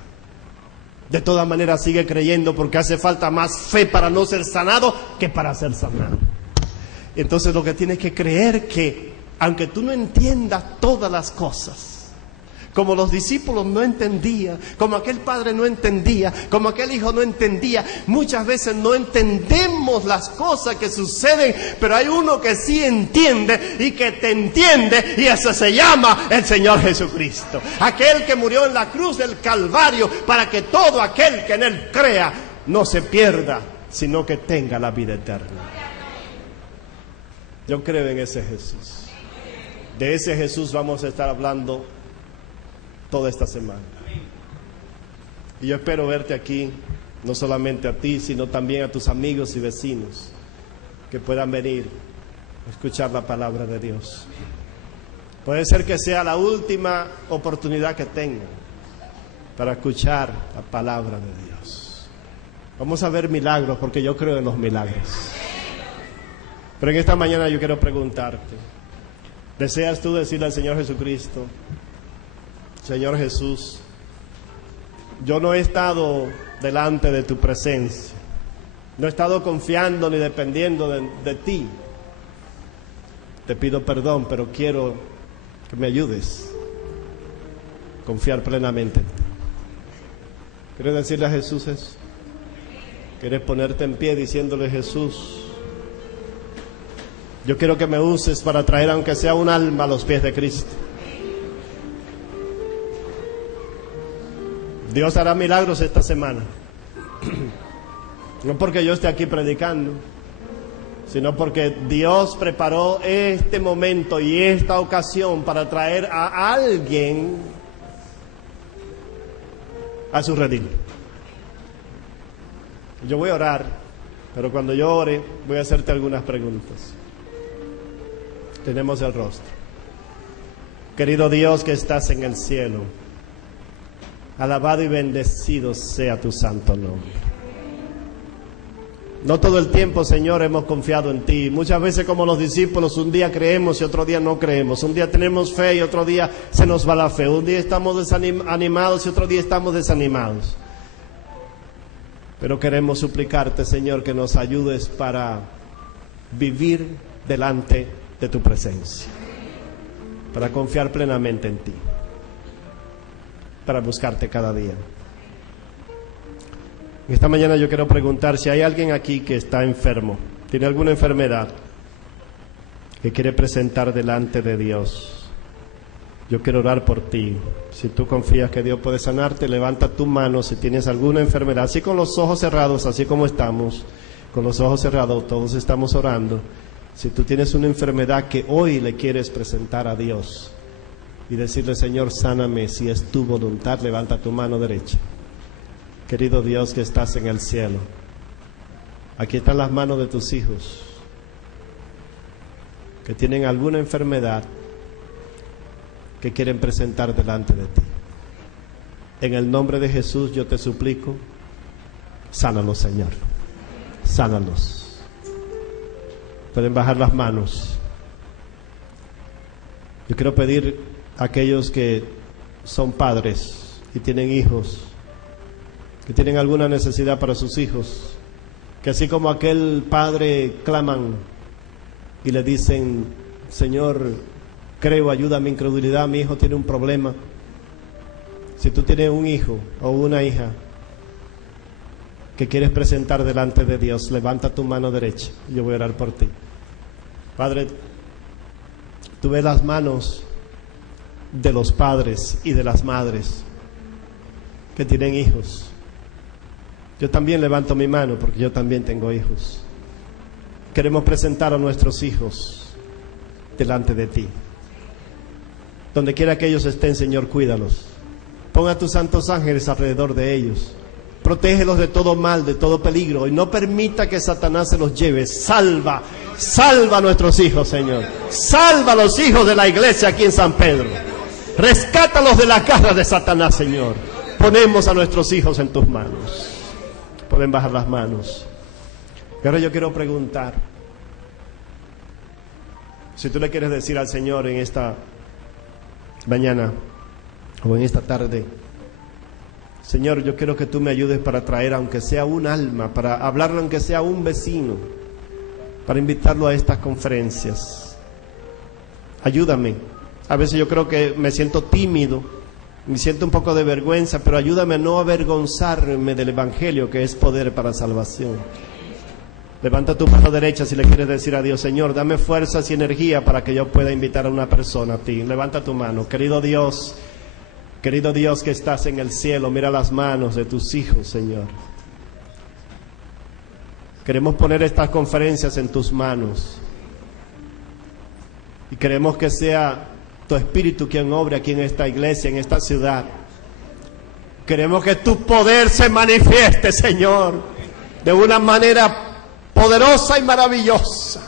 De todas maneras sigue creyendo, porque hace falta más fe para no ser sanado que para ser sanado. Entonces lo que tienes que creer que, aunque tú no entiendas todas las cosas, como los discípulos no entendían, como aquel padre no entendía, como aquel hijo no entendía, muchas veces no entendemos las cosas que suceden, pero hay uno que sí entiende y que te entiende, y ese se llama el Señor Jesucristo. Aquel que murió en la cruz del Calvario para que todo aquel que en Él crea no se pierda, sino que tenga la vida eterna. Yo creo en ese Jesús. De ese Jesús vamos a estar hablando toda esta semana. Y yo espero verte aquí, no solamente a ti, sino también a tus amigos y vecinos que puedan venir a escuchar la palabra de Dios. Puede ser que sea la última oportunidad que tengan para escuchar la palabra de Dios. Vamos a ver milagros, porque yo creo en los milagros. Pero en esta mañana yo quiero preguntarte: ¿deseas tú decirle al Señor Jesucristo: Señor Jesús, yo no he estado delante de tu presencia, no he estado confiando ni dependiendo de ti, te pido perdón, pero quiero que me ayudes a confiar plenamente en ti? ¿Quieres decirle a Jesús eso? ¿Quieres ponerte en pie diciéndole: Jesús, yo quiero que me uses para traer aunque sea un alma a los pies de Cristo? Dios hará milagros esta semana. No porque yo esté aquí predicando, sino porque Dios preparó este momento y esta ocasión para traer a alguien a su redil. Yo voy a orar, pero cuando yo ore voy a hacerte algunas preguntas. Tenemos el rostro. Querido Dios que estás en el cielo, alabado y bendecido sea tu santo nombre. No todo el tiempo, Señor, hemos confiado en ti. Muchas veces, como los discípulos, un día creemos y otro día no creemos. Un día tenemos fe y otro día se nos va la fe. Un día estamos animados y otro día estamos desanimados. Pero queremos suplicarte, Señor, que nos ayudes para vivir delante de tu presencia, para confiar plenamente en ti, para buscarte cada día. Esta mañana yo quiero preguntar si hay alguien aquí que está enfermo, tiene alguna enfermedad que quiere presentar delante de Dios. Yo quiero orar por ti. Si tú confías que Dios puede sanarte, levanta tu mano si tienes alguna enfermedad, así con los ojos cerrados, así como estamos, con los ojos cerrados, todos estamos orando. Si tú tienes una enfermedad que hoy le quieres presentar a Dios y decirle: Señor, sáname, si es tu voluntad, levanta tu mano derecha. Querido Dios que estás en el cielo, aquí están las manos de tus hijos. que tienen alguna enfermedad que quieren presentar delante de ti. En el nombre de Jesús yo te suplico, sánalos, Señor, sánalos. Pueden bajar las manos. Yo quiero pedir a aquellos que son padres y tienen hijos, que tienen alguna necesidad para sus hijos, que así como aquel padre claman y le dicen: Señor, creo, ayuda a mi incredulidad, mi hijo tiene un problema. Si tú tienes un hijo o una hija que quieres presentar delante de Dios, levanta tu mano derecha, yo voy a orar por ti. Padre, tú ves las manos de los padres y de las madres que tienen hijos. Yo también levanto mi mano porque yo también tengo hijos. Queremos presentar a nuestros hijos delante de ti. Donde quiera que ellos estén, Señor, cuídalos. Pon a tus santos ángeles alrededor de ellos. Protégelos de todo mal, de todo peligro, y no permita que Satanás se los lleve. Salva a nuestros hijos, Señor. Salva a los hijos de la iglesia aquí en San Pedro. Rescátalos de la garra de Satanás, Señor. Ponemos a nuestros hijos en tus manos. Pueden bajar las manos. Y ahora yo quiero preguntar, si tú le quieres decir al Señor en esta mañana o en esta tarde: Señor, yo quiero que tú me ayudes para traer aunque sea un alma, para hablarle aunque sea a un vecino, para invitarlo a estas conferencias. Ayúdame. A veces yo creo que me siento tímido, me siento un poco de vergüenza, pero ayúdame a no avergonzarme del Evangelio, que es poder para salvación. Levanta tu mano derecha si le quieres decir a Dios: Señor, dame fuerzas y energía para que yo pueda invitar a una persona a ti. Levanta tu mano. Querido Dios que estás en el cielo, mira las manos de tus hijos, Señor. Queremos poner estas conferencias en tus manos y queremos que sea tu Espíritu quien obre aquí en esta iglesia, en esta ciudad. Queremos que tu poder se manifieste, Señor, de una manera poderosa y maravillosa.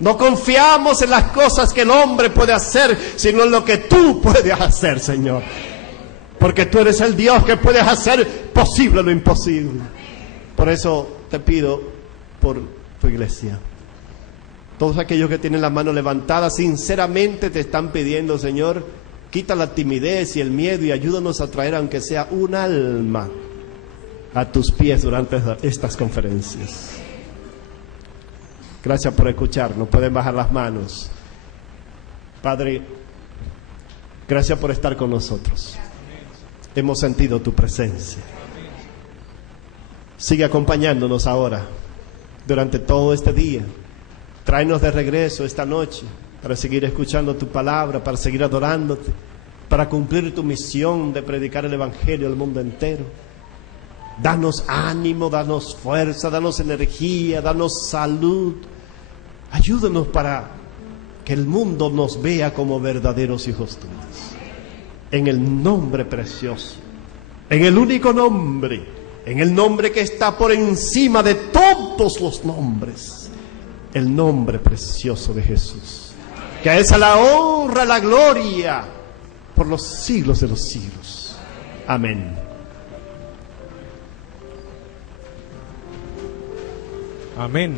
No confiamos en las cosas que el hombre puede hacer, sino en lo que tú puedes hacer, Señor. Porque tú eres el Dios que puedes hacer posible lo imposible. Por eso te pido por tu iglesia. Todos aquellos que tienen las manos levantadas, sinceramente te están pidiendo: Señor, quita la timidez y el miedo y ayúdanos a traer aunque sea un alma a tus pies durante estas conferencias. Gracias por escucharnos. Pueden bajar las manos. Padre, gracias por estar con nosotros. Hemos sentido tu presencia. Sigue acompañándonos ahora, durante todo este día. Tráenos de regreso esta noche para seguir escuchando tu palabra, para seguir adorándote, para cumplir tu misión de predicar el Evangelio al mundo entero. Danos ánimo, danos fuerza, danos energía, danos salud. Ayúdanos para que el mundo nos vea como verdaderos hijos tuyos. En el nombre precioso, en el único nombre, en el nombre que está por encima de todos los nombres, el nombre precioso de Jesús, que a esa la honra, la gloria por los siglos de los siglos. Amén. Amén.